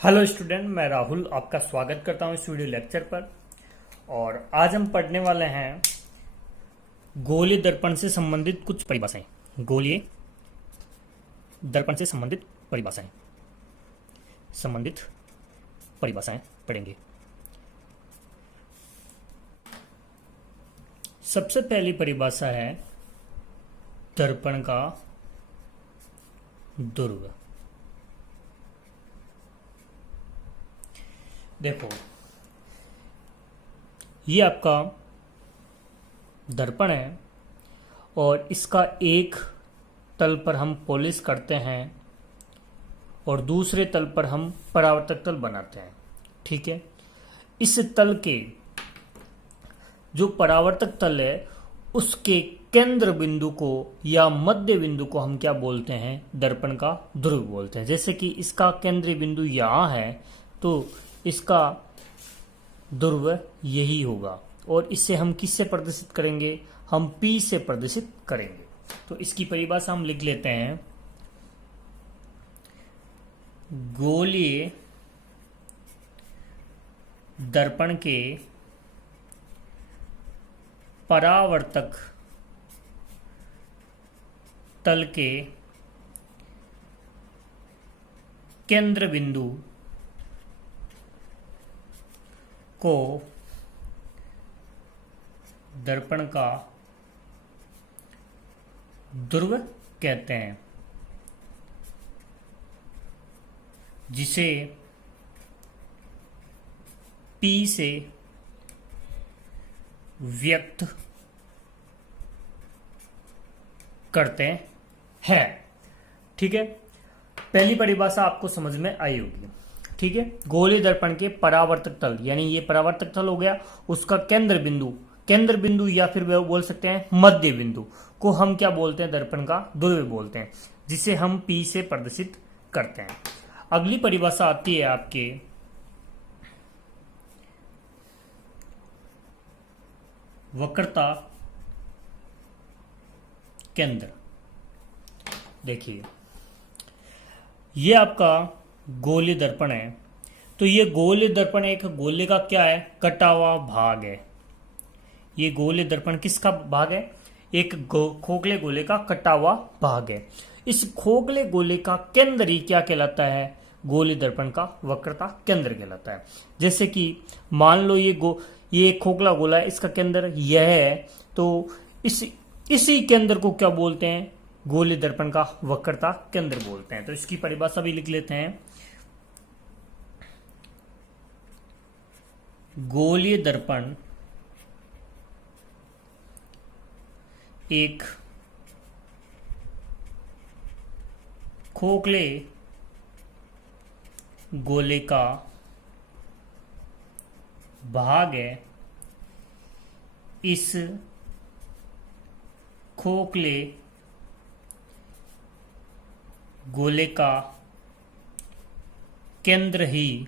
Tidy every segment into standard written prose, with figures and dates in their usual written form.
Hello student, मैं राहुल आपका स्वागत करता हूं इस वीडियो लेक्चर पर। और आज हम पढ़ने वाले हैं गोलीय दर्पण से संबंधित कुछ परिभाषाएं। गोलीय दर्पण से संबंधित परिभाषाएं पढ़ेंगे। सबसे पहली परिभाषा है दर्पण का ध्रुव। देखो, ये आपका दर्पण है और इसका एक तल पर हम पॉलिश करते हैं और दूसरे तल पर हम परावर्तक तल बनाते हैं। ठीक है, इस तल के जो परावर्तक तल है उसके केंद्र बिंदु को या मध्य बिंदु को हम क्या बोलते हैं? दर्पण का ध्रुव बोलते हैं। जैसे कि इसका केंद्रीय बिंदु यहां है तो इसका ध्रुव यही होगा और इससे हम किससे प्रदर्शित करेंगे? हम P से प्रदर्शित करेंगे। तो इसकी परिभाषा हम लिख लेते हैं। गोलीय दर्पण के परावर्तक तल के केंद्र बिंदु को दर्पण का ध्रुव कहते हैं, जिसे P से व्यक्त करते हैं। ठीक है, पहली परिभाषा आपको समझ में आई होगी। ठीक है, गोलीय दर्पण के परावर्तक तल, यानी ये परावर्तक तल हो गया, उसका केंद्र बिंदु या फिर बोल सकते हैं मध्य बिंदु को हम क्या बोलते हैं? दर्पण का ध्रुव बोलते हैं, जिसे हम P से प्रदर्शित करते हैं। अगली परिभाषा आती है आपके वक्रता केंद्र। देखिए, ये आपका गोलीय दर्पण है, तो ये गोलीय दर्पण एक गोले का क्या है? कटा हुआ भाग है। ये गोलीय दर्पण किसका भाग है? एक खोखले गोले का कटा हुआ भाग है। इस खोखले गोले का केंद्र ही क्या कहलाता है? गोलीय दर्पण का वक्रता केंद्र कहलाता है। जैसे कि मान लो ये खोखला गोला है, इसका केंद्र यह है, तो इसी केंद्र को क्या बोलते हैं? गोलीय दर्पण का वक्रता केंद्र बोलते हैं। तो इसकी परिभाषा भी लिख लेते हैं। गोलीय दर्पण एक खोखले गोले का भाग है। इस खोखले गोले का केंद्र ही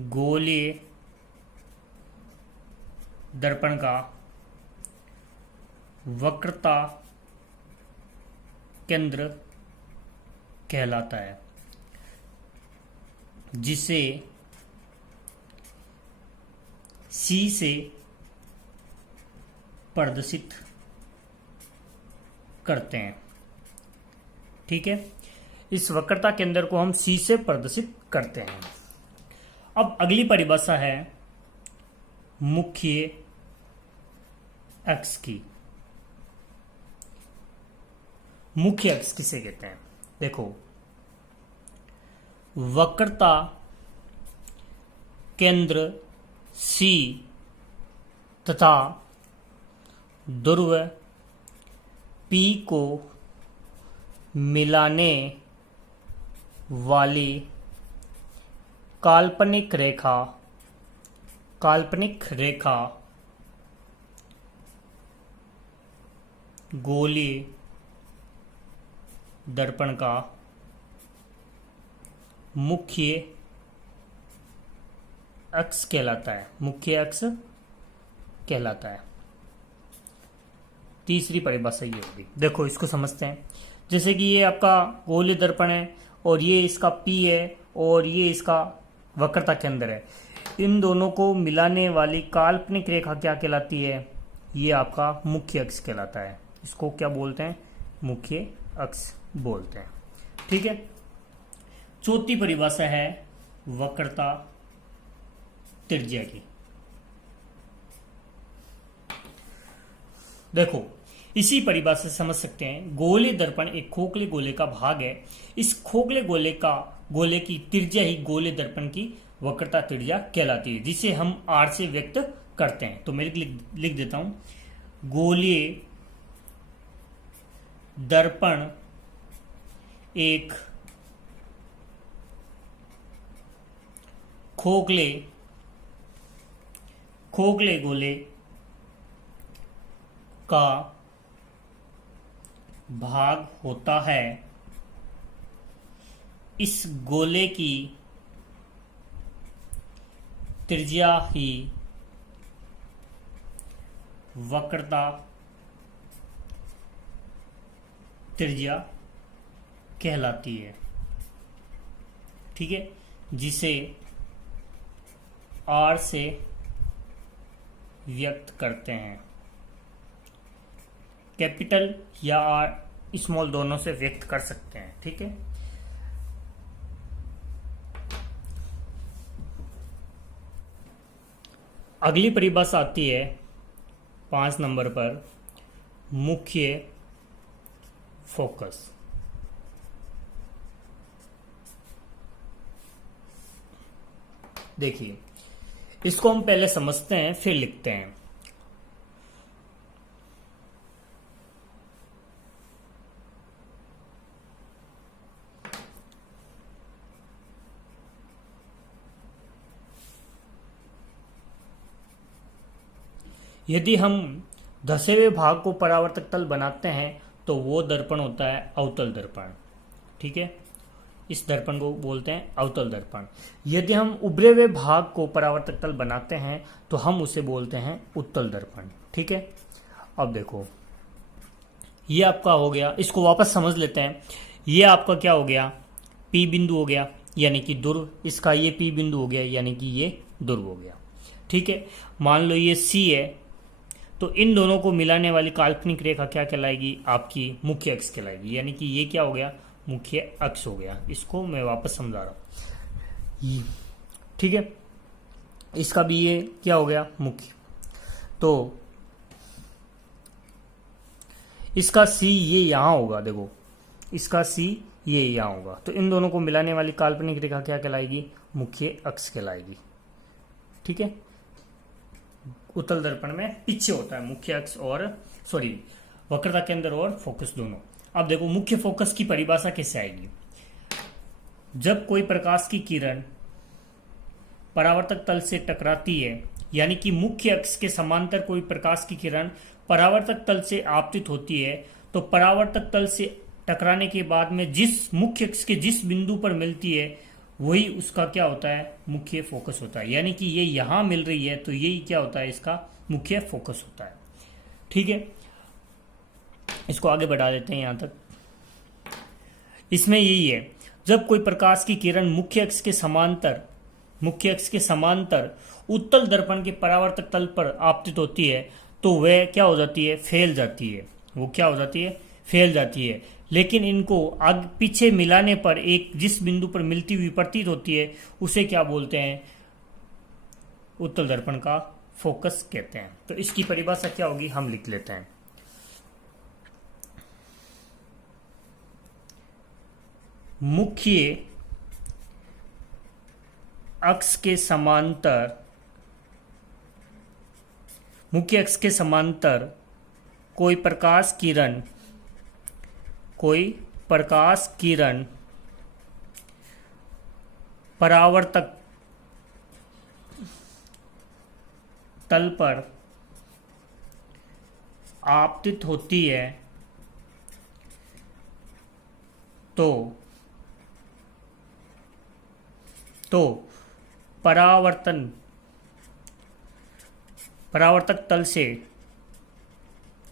गोलीय दर्पण का वक्रता केंद्र कहलाता है, जिसे C से प्रदर्शित करते हैं। ठीक है, इस वक्रता केंद्र को हम C से प्रदर्शित करते हैं। अब अगली परिभाषा है मुख्य अक्ष की। मुख्य अक्ष किसे कहते हैं? देखो, वक्रता केंद्र C तथा ध्रुव P को मिलाने वाली काल्पनिक रेखा गोलीय दर्पण का मुख्य अक्ष कहलाता है। मुख्य अक्ष कहलाता है। तीसरी परिभाषा ये होगी। देखो, इसको समझते हैं। जैसे कि ये आपका गोलीय दर्पण है और ये इसका P है और ये इसका वक्रता केंद्र है। इन दोनों को मिलाने वाली काल्पनिक रेखा क्या कहलाती है? ये आपका मुख्य अक्ष कहलाता है। इसको क्या बोलते हैं? मुख्य अक्ष बोलते हैं। ठीक है। चौथी परिभाषा है वक्रता त्रिज्या की। देखो, इसी परिभाषा से समझ सकते हैं, गोलीय दर्पण एक खोखले गोले का भाग है। इस खोखले गोले की त्रिज्या ही गोलीय दर्पण की वक्रता त्रिज्या कहलाती है, जिसे हम R से व्यक्त करते हैं। तो मैं लिख देता हूं, गोलीय दर्पण एक खोखले गोले का भाग होता है। इस गोले की त्रिज्या ही वक्रता त्रिज्या कहलाती है। ठीक है, जिसे R से व्यक्त करते हैं। कैपिटल या R स्मॉल दोनों से व्यक्त कर सकते हैं। ठीक है। अगली परिभाषा आती है 5 नंबर पर, मुख्य फोकस। देखिए, इसको हम पहले समझते हैं फिर लिखते हैं। यदि हम धसे हुए भाग को परावर्तक तल बनाते हैं तो वो दर्पण होता है अवतल दर्पण। ठीक है, इस दर्पण को बोलते हैं अवतल दर्पण। यदि हम उभरे हुए भाग को परावर्तक तल बनाते हैं तो हम उसे बोलते हैं उत्तल दर्पण। ठीक है। अब देखो, ये आपका हो गया, इसको वापस समझ लेते हैं। ये आपका क्या हो गया? P बिंदु हो गया, यानी कि ध्रुव। इसका ये P बिंदु हो गया, यानी कि ये ध्रुव हो गया। ठीक है। मान लो ये C है, तो इन दोनों को मिलाने वाली काल्पनिक रेखा क्या कहलाएगी? आपकी मुख्य अक्ष कहलाएगी। यानी कि ये क्या हो गया? मुख्य अक्ष हो गया। इसको मैं वापस समझा रहा हूं। ठीक है, इसका भी ये क्या हो गया? मुख्य। तो इसका C ये यहां होगा। देखो, इसका C ये यहां होगा। तो इन दोनों को मिलाने वाली काल्पनिक रेखा क्या कहलाएगी? मुख्य अक्ष कहलाएगी। ठीक है। उत्तल दर्पण में पीछे होता है मुख्य अक्ष और वक्रता केंद्र और फोकस दोनों। अब देखो, मुख्य फोकस की परिभाषा कैसे आएगी? जब कोई प्रकाश की किरण परावर्तक तल से टकराती है, यानी कि मुख्य अक्ष के समांतर कोई प्रकाश की किरण परावर्तक तल से आपतित होती है, तो परावर्तक तल से टकराने के बाद में जिस मुख्य अक्ष के जिस बिंदु पर मिलती है वही उसका क्या होता है? मुख्य फोकस होता है। यानी कि ये यहां मिल रही है तो यही क्या होता है? इसका मुख्य फोकस होता है। ठीक है, इसको आगे बढ़ा देते हैं यहां तक। इसमें यही है, जब कोई प्रकाश की किरण मुख्य अक्ष के समांतर उत्तल दर्पण के परावर्तक तल पर आपतित होती है तो वह क्या हो जाती है? फैल जाती है। वो क्या हो जाती है? फैल जाती है। लेकिन इनको आगे पीछे मिलाने पर एक जिस बिंदु पर मिलती हुई प्रतीत होती है उसे क्या बोलते हैं? उत्तल दर्पण का फोकस कहते हैं। तो इसकी परिभाषा क्या होगी? हम लिख लेते हैं। मुख्य अक्ष के समांतर कोई प्रकाश किरण परावर्तक तल पर आपतित होती है तो परावर्तक तल से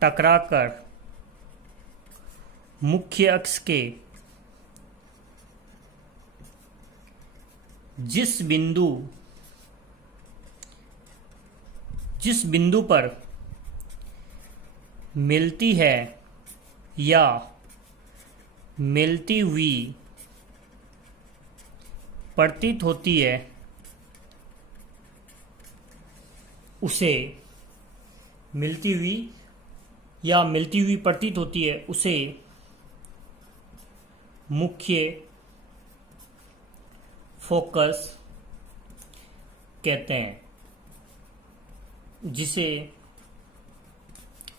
टकराकर मुख्य अक्ष के जिस बिंदु पर मिलती है या मिलती हुई प्रतीत होती है उसे मिलती हुई प्रतीत होती है उसे मुख्य फोकस कहते हैं, जिसे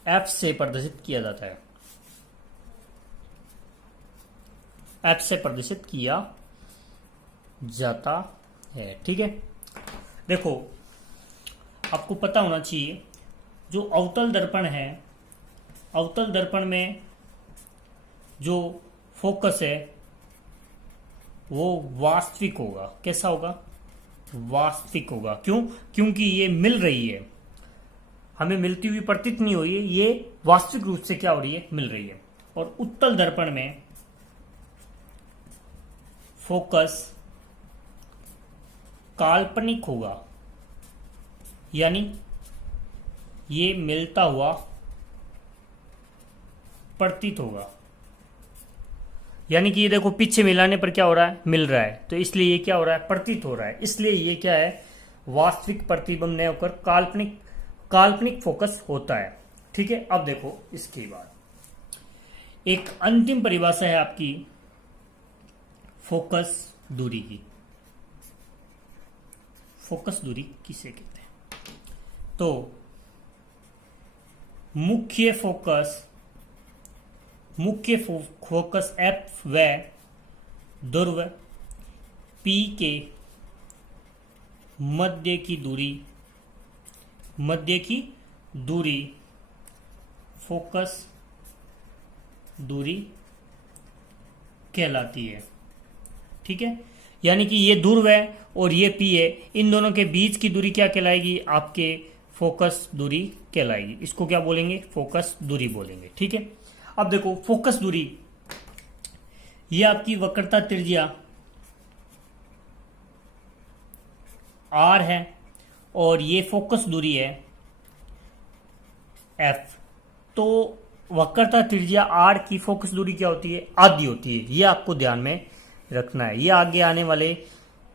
F से प्रदर्शित किया जाता है। F से प्रदर्शित किया जाता है। ठीक है, देखो आपको पता होना चाहिए जो अवतल दर्पण है, अवतल दर्पण में जो फोकस है वो वास्तविक होगा। कैसा होगा? वास्तविक होगा। क्यों? क्योंकि ये मिल रही है, हमें मिलती हुई प्रतीत नहीं हो रही है, ये वास्तविक रूप से क्या हो रही है? मिल रही है। और उत्तल दर्पण में फोकस काल्पनिक होगा, यानी ये मिलता हुआ प्रतीत होगा। यानी कि ये देखो पीछे मिलाने पर क्या हो रहा है? मिल रहा है, तो इसलिए ये क्या हो रहा है? प्रतीत हो रहा है। इसलिए ये क्या है? वास्तविक प्रतिबिंब नहीं होकर काल्पनिक फोकस होता है। ठीक है, अब देखो इसके बाद एक अंतिम परिभाषा है आपकी फोकस दूरी की। फोकस दूरी किसे कहते हैं? तो मुख्य फोकस F व ध्रुव P के मध्य की दूरी फोकस दूरी कहलाती है। ठीक है, यानी कि ये ध्रुव है और ये P है, इन दोनों के बीच की दूरी क्या कहलाएगी? आपके फोकस दूरी कहलाएगी। इसको क्या बोलेंगे? फोकस दूरी बोलेंगे। ठीक है, अब देखो फोकस दूरी, ये आपकी वक्रता त्रिज्या R है और ये फोकस दूरी है F। तो वक्रता त्रिज्या R की फोकस दूरी क्या होती है? आधी होती है। ये आपको ध्यान में रखना है। ये आगे आने वाले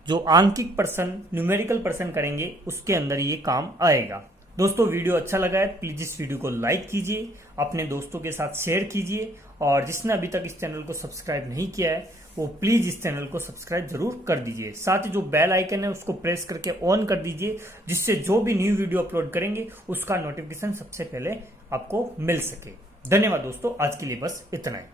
जो आंकिक प्रश्न, न्यूमेरिकल प्रश्न करेंगे उसके अंदर ये काम आएगा। दोस्तों वीडियो अच्छा लगा है प्लीज इस वीडियो को लाइक कीजिए, अपने दोस्तों के साथ शेयर कीजिए, और जिसने अभी तक इस चैनल को सब्सक्राइब नहीं किया है वो प्लीज इस चैनल को सब्सक्राइब जरूर कर दीजिए। साथ ही जो बेल आइकन है उसको प्रेस करके ऑन कर दीजिए, जिससे जो भी न्यू वीडियो अपलोड करेंगे उसका नोटिफिकेशन सबसे पहले आपको मिल सके। धन्यवाद दोस्तों, आज के लिए बस इतना ही।